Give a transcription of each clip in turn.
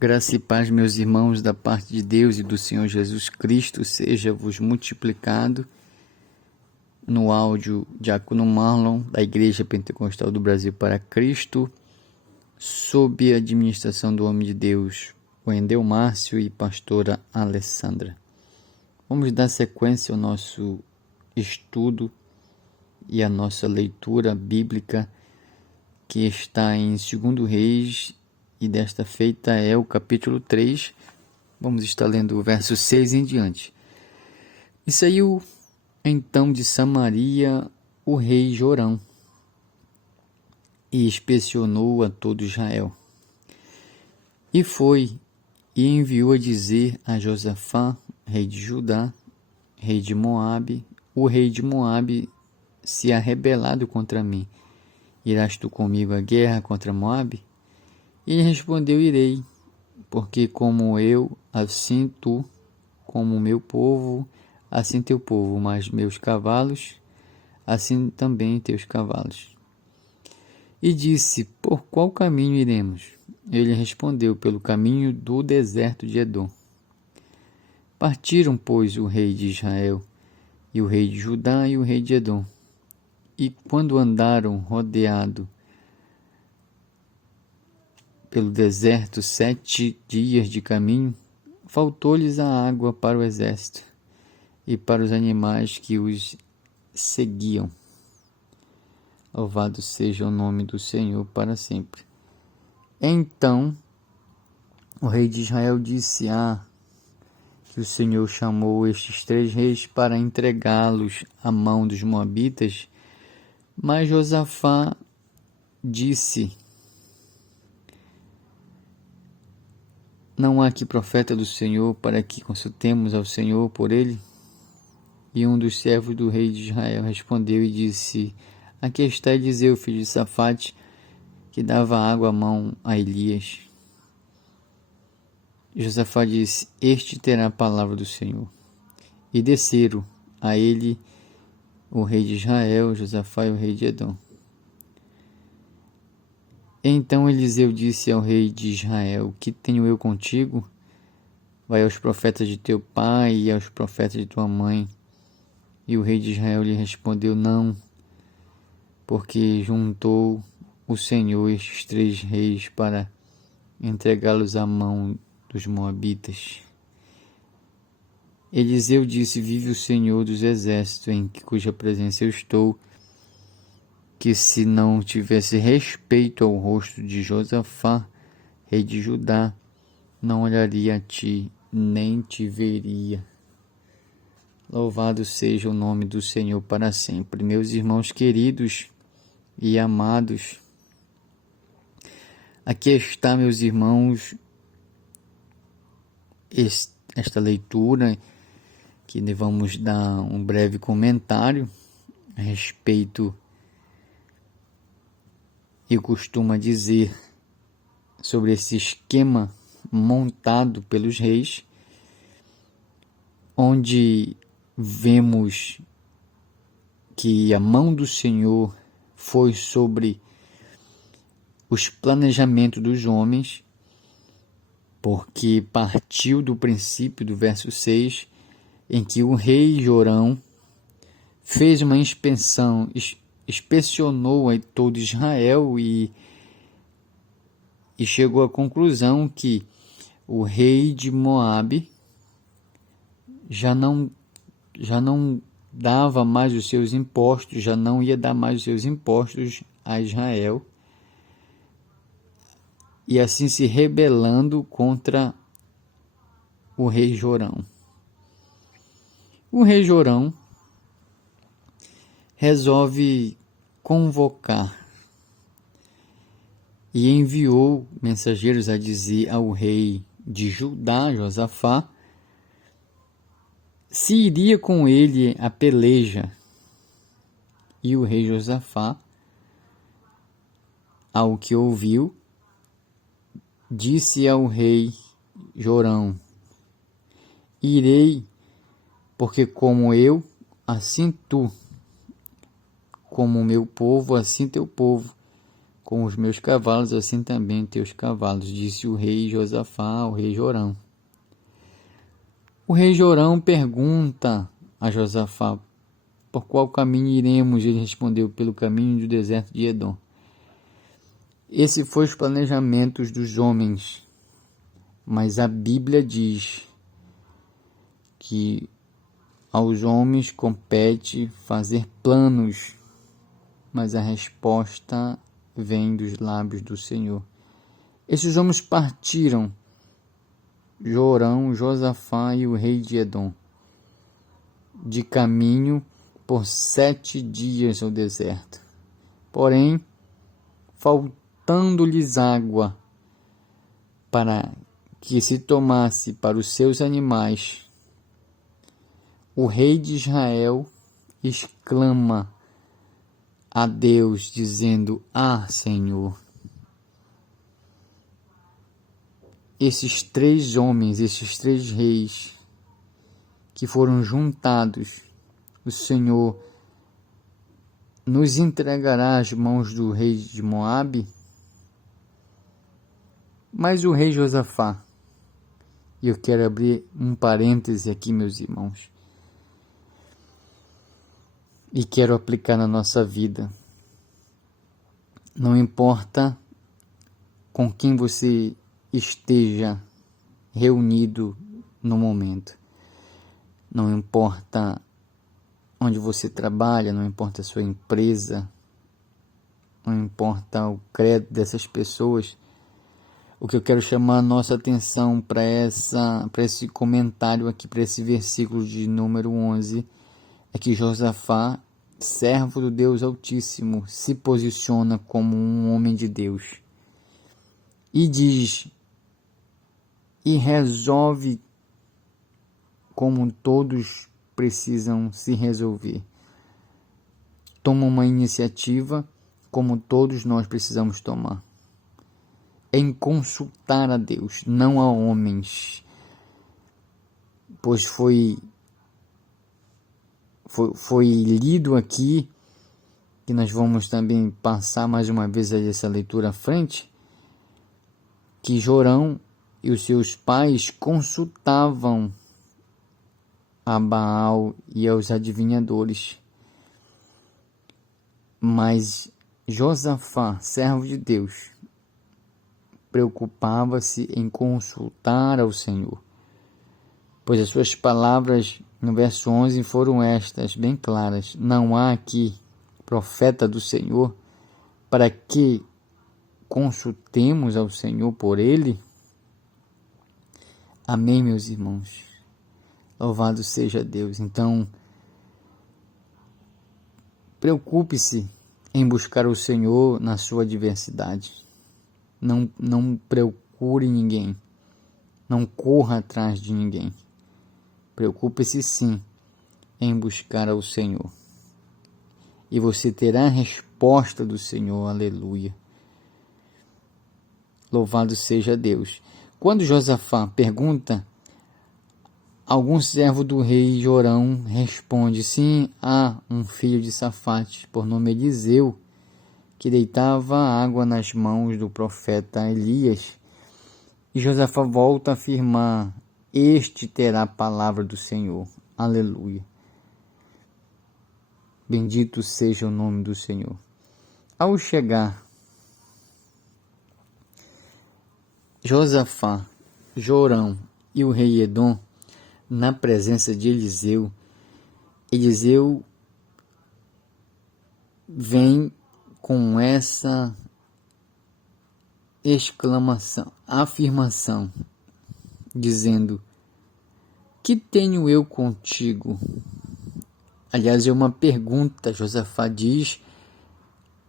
Graça e paz, meus irmãos, da parte de Deus e do Senhor Jesus Cristo, seja-vos multiplicado. No áudio, Diácono Marlon, da Igreja Pentecostal do Brasil para Cristo, sob a administração do homem de Deus, Wendel Márcio e pastora Alessandra. Vamos dar sequência ao nosso estudo e à nossa leitura bíblica, que está em 2 Reis, e desta feita é o capítulo 3. Vamos estar lendo o verso 6 em diante. E saiu então de Samaria o rei Jorão, e inspecionou a todo Israel. E foi, e enviou a dizer a Josafá, rei de Judá, rei de Moabe: o rei de Moabe se ha rebelado contra mim. Irás tu comigo à guerra contra Moabe? E ele respondeu: irei, porque como eu, assim tu, como meu povo, assim teu povo, mas meus cavalos, assim também teus cavalos. E disse: por qual caminho iremos? Ele respondeu: pelo caminho do deserto de Edom. Partiram, pois, o rei de Israel, e o rei de Judá, e o rei de Edom. E quando andaram rodeado pelo deserto 7 dias de caminho, faltou-lhes a água para o exército e para os animais que os seguiam. Louvado seja o nome do Senhor para sempre. Então o rei de Israel disse: que o Senhor chamou estes 3 reis para entregá-los à mão dos moabitas. Mas Josafá disse: não há aqui profeta do Senhor para que consultemos ao Senhor por ele? E um dos servos do rei de Israel respondeu e disse: aqui está Eliseu, filho de Safate, que dava água à mão a Elias. Josafá disse: este terá a palavra do Senhor. E desceram a ele o rei de Israel, Josafá e o rei de Edom. Então Eliseu disse ao rei de Israel: que tenho eu contigo? Vai aos profetas de teu pai e aos profetas de tua mãe. E o rei de Israel lhe respondeu: não, porque juntou o Senhor estes 3 reis para entregá-los à mão dos moabitas. Eliseu disse: vive o Senhor dos exércitos, em cuja presença eu estou, que se não tivesse respeito ao rosto de Josafá, rei de Judá, não olharia a ti, nem te veria. Louvado seja o nome do Senhor para sempre. Meus irmãos queridos e amados, aqui está, meus irmãos, esta leitura, que vamos dar um breve comentário a respeito. Eu costumo dizer sobre esse esquema montado pelos reis, onde vemos que a mão do Senhor foi sobre os planejamentos dos homens, porque partiu do princípio do verso 6, em que o rei Jorão fez uma inspeção, inspecionou a todo Israel e chegou à conclusão que o rei de Moabe já não dava mais os seus impostos, já não ia dar mais os seus impostos a Israel, e assim se rebelando contra o rei Jorão. O rei Jorão resolve convocar e enviou mensageiros a dizer ao rei de Judá, Josafá, se iria com ele a peleja. E o rei Josafá, ao que ouviu, disse ao rei Jorão: irei, porque como eu, assim tu, como meu povo, assim teu povo, com os meus cavalos, assim também teus cavalos, disse o rei Josafá ao rei Jorão. O rei Jorão pergunta a Josafá: por qual caminho iremos? Ele respondeu: pelo caminho do deserto de Edom. Esse foi os planejamentos dos homens, mas a Bíblia diz que aos homens compete fazer planos, mas a resposta vem dos lábios do Senhor. Esses homens partiram, Jorão, Josafá e o rei de Edom, de caminho por 7 dias ao deserto. Porém, faltando-lhes água para que se tomasse para os seus animais, o rei de Israel exclama a Deus, dizendo: ah, Senhor, esses 3 homens, esses 3 reis que foram juntados, o Senhor nos entregará às mãos do rei de Moabe? Mas o rei Josafá, e eu quero abrir um parêntese aqui, meus irmãos, e quero aplicar na nossa vida. Não importa com quem você esteja reunido no momento, não importa onde você trabalha, não importa a sua empresa, não importa o credo dessas pessoas, o que eu quero chamar a nossa atenção para esse comentário aqui, para esse versículo de número 11, é que Josafá, servo do Deus Altíssimo, se posiciona como um homem de Deus e diz e resolve como todos precisam se resolver. Toma uma iniciativa como todos nós precisamos tomar, em consultar a Deus, não a homens, pois foi lido aqui, que nós vamos também passar mais uma vez essa leitura à frente, que Jorão e os seus pais consultavam a Baal e aos adivinhadores, mas Josafá, servo de Deus, preocupava-se em consultar ao Senhor, pois as suas palavras no verso 11 foram estas, bem claras: não há aqui profeta do Senhor para que consultemos ao Senhor por ele? Amém, meus irmãos? Louvado seja Deus. Então, preocupe-se em buscar o Senhor na sua adversidade. Não procure ninguém. Não corra atrás de ninguém. Preocupe-se sim em buscar ao Senhor. E você terá a resposta do Senhor. Aleluia. Louvado seja Deus. Quando Josafá pergunta, algum servo do rei Jorão responde: sim, há um filho de Safate, por nome Eliseu, que deitava água nas mãos do profeta Elias. E Josafá volta a afirmar: este terá a palavra do Senhor. Aleluia. Bendito seja o nome do Senhor. Ao chegar Josafá, Jorão e o rei Edom na presença de Eliseu, Eliseu vem com essa exclamação, afirmação, dizendo: que tenho eu contigo? Aliás, é uma pergunta. Josafá diz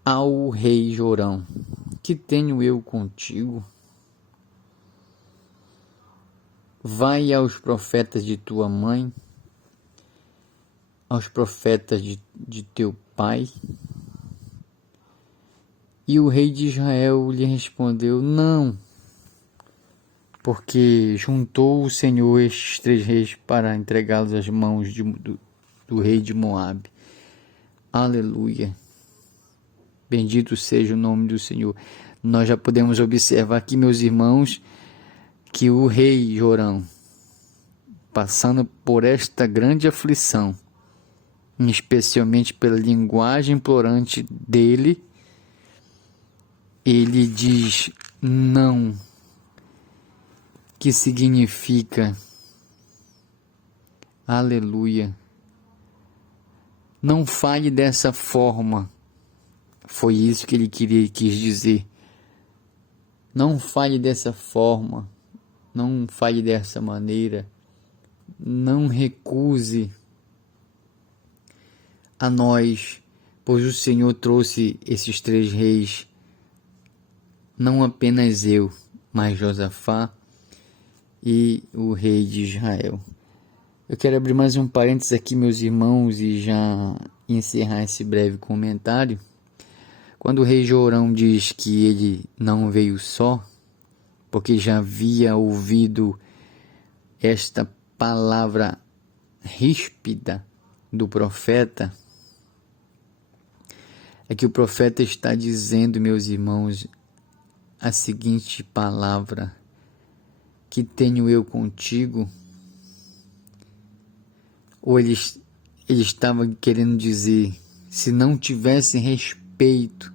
ao rei Jorão: que tenho eu contigo? Vai aos profetas de tua mãe, aos profetas de teu pai. E o rei de Israel lhe respondeu: não, porque juntou o Senhor estes 3 reis para entregá-los às mãos do rei de Moabe. Aleluia. Bendito seja o nome do Senhor. Nós já podemos observar aqui, meus irmãos, que o rei Jorão, passando por esta grande aflição, especialmente pela linguagem implorante dele, ele diz não, que significa aleluia. Não fale dessa forma. Foi isso que ele quis dizer. Não fale dessa forma. Não fale dessa maneira. Não recuse a nós, pois o Senhor trouxe esses 3 reis, não apenas eu, mas Josafá e o rei de Israel. Eu quero abrir mais um parênteses aqui, meus irmãos, e já encerrar esse breve comentário. Quando o rei Jorão diz que ele não veio só, porque já havia ouvido esta palavra ríspida do profeta, é que o profeta está dizendo, meus irmãos, a seguinte palavra: que tenho eu contigo. Ou ele estava querendo dizer, se não tivesse respeito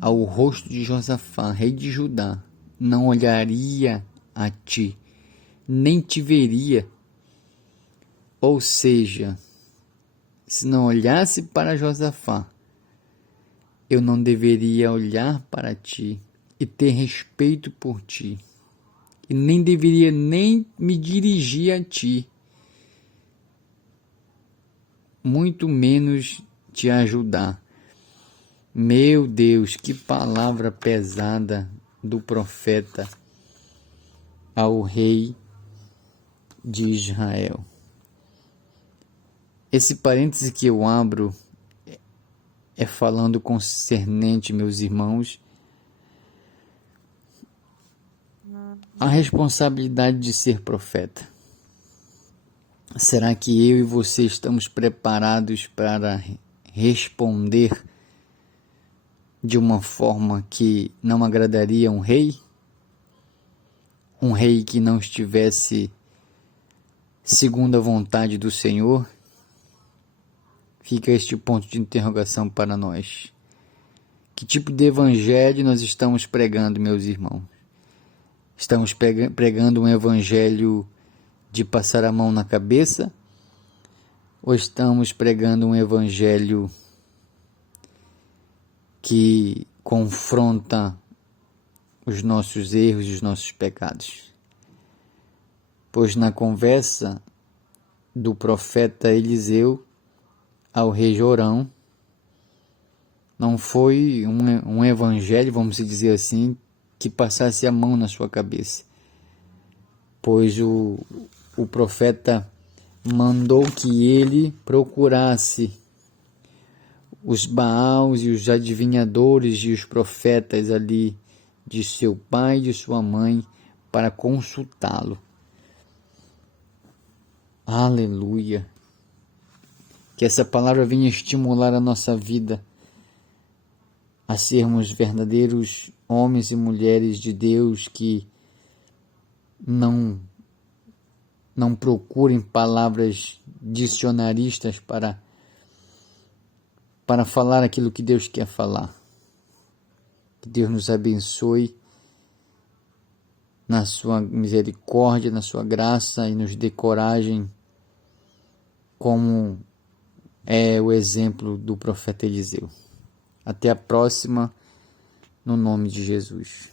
ao rosto de Josafá, rei de Judá, não olharia a ti, nem te veria. Ou seja, se não olhasse para Josafá, eu não deveria olhar para ti e ter respeito por ti, e nem deveria nem me dirigir a ti, muito menos te ajudar. Meu Deus, que palavra pesada do profeta ao rei de Israel. Esse parêntese que eu abro é falando concernente, meus irmãos, a responsabilidade de ser profeta. Será que eu e você estamos preparados para responder de uma forma que não agradaria um rei? Um rei que não estivesse segundo a vontade do Senhor? Fica este ponto de interrogação para nós. Que tipo de evangelho nós estamos pregando, meus irmãos? Estamos pregando um evangelho de passar a mão na cabeça? Ou estamos pregando um evangelho que confronta os nossos erros e os nossos pecados? Pois na conversa do profeta Eliseu ao rei Jorão, não foi um evangelho, vamos dizer assim, que passasse a mão na sua cabeça, pois o profeta mandou que ele procurasse os Baals e os adivinhadores e os profetas ali de seu pai e de sua mãe para consultá-lo. Aleluia! Que essa palavra venha estimular a nossa vida a sermos verdadeiros homens e mulheres de Deus que não procurem palavras dicionaristas para falar aquilo que Deus quer falar. Que Deus nos abençoe na sua misericórdia, na sua graça, e nos dê coragem, como é o exemplo do profeta Eliseu. Até a próxima, no nome de Jesus.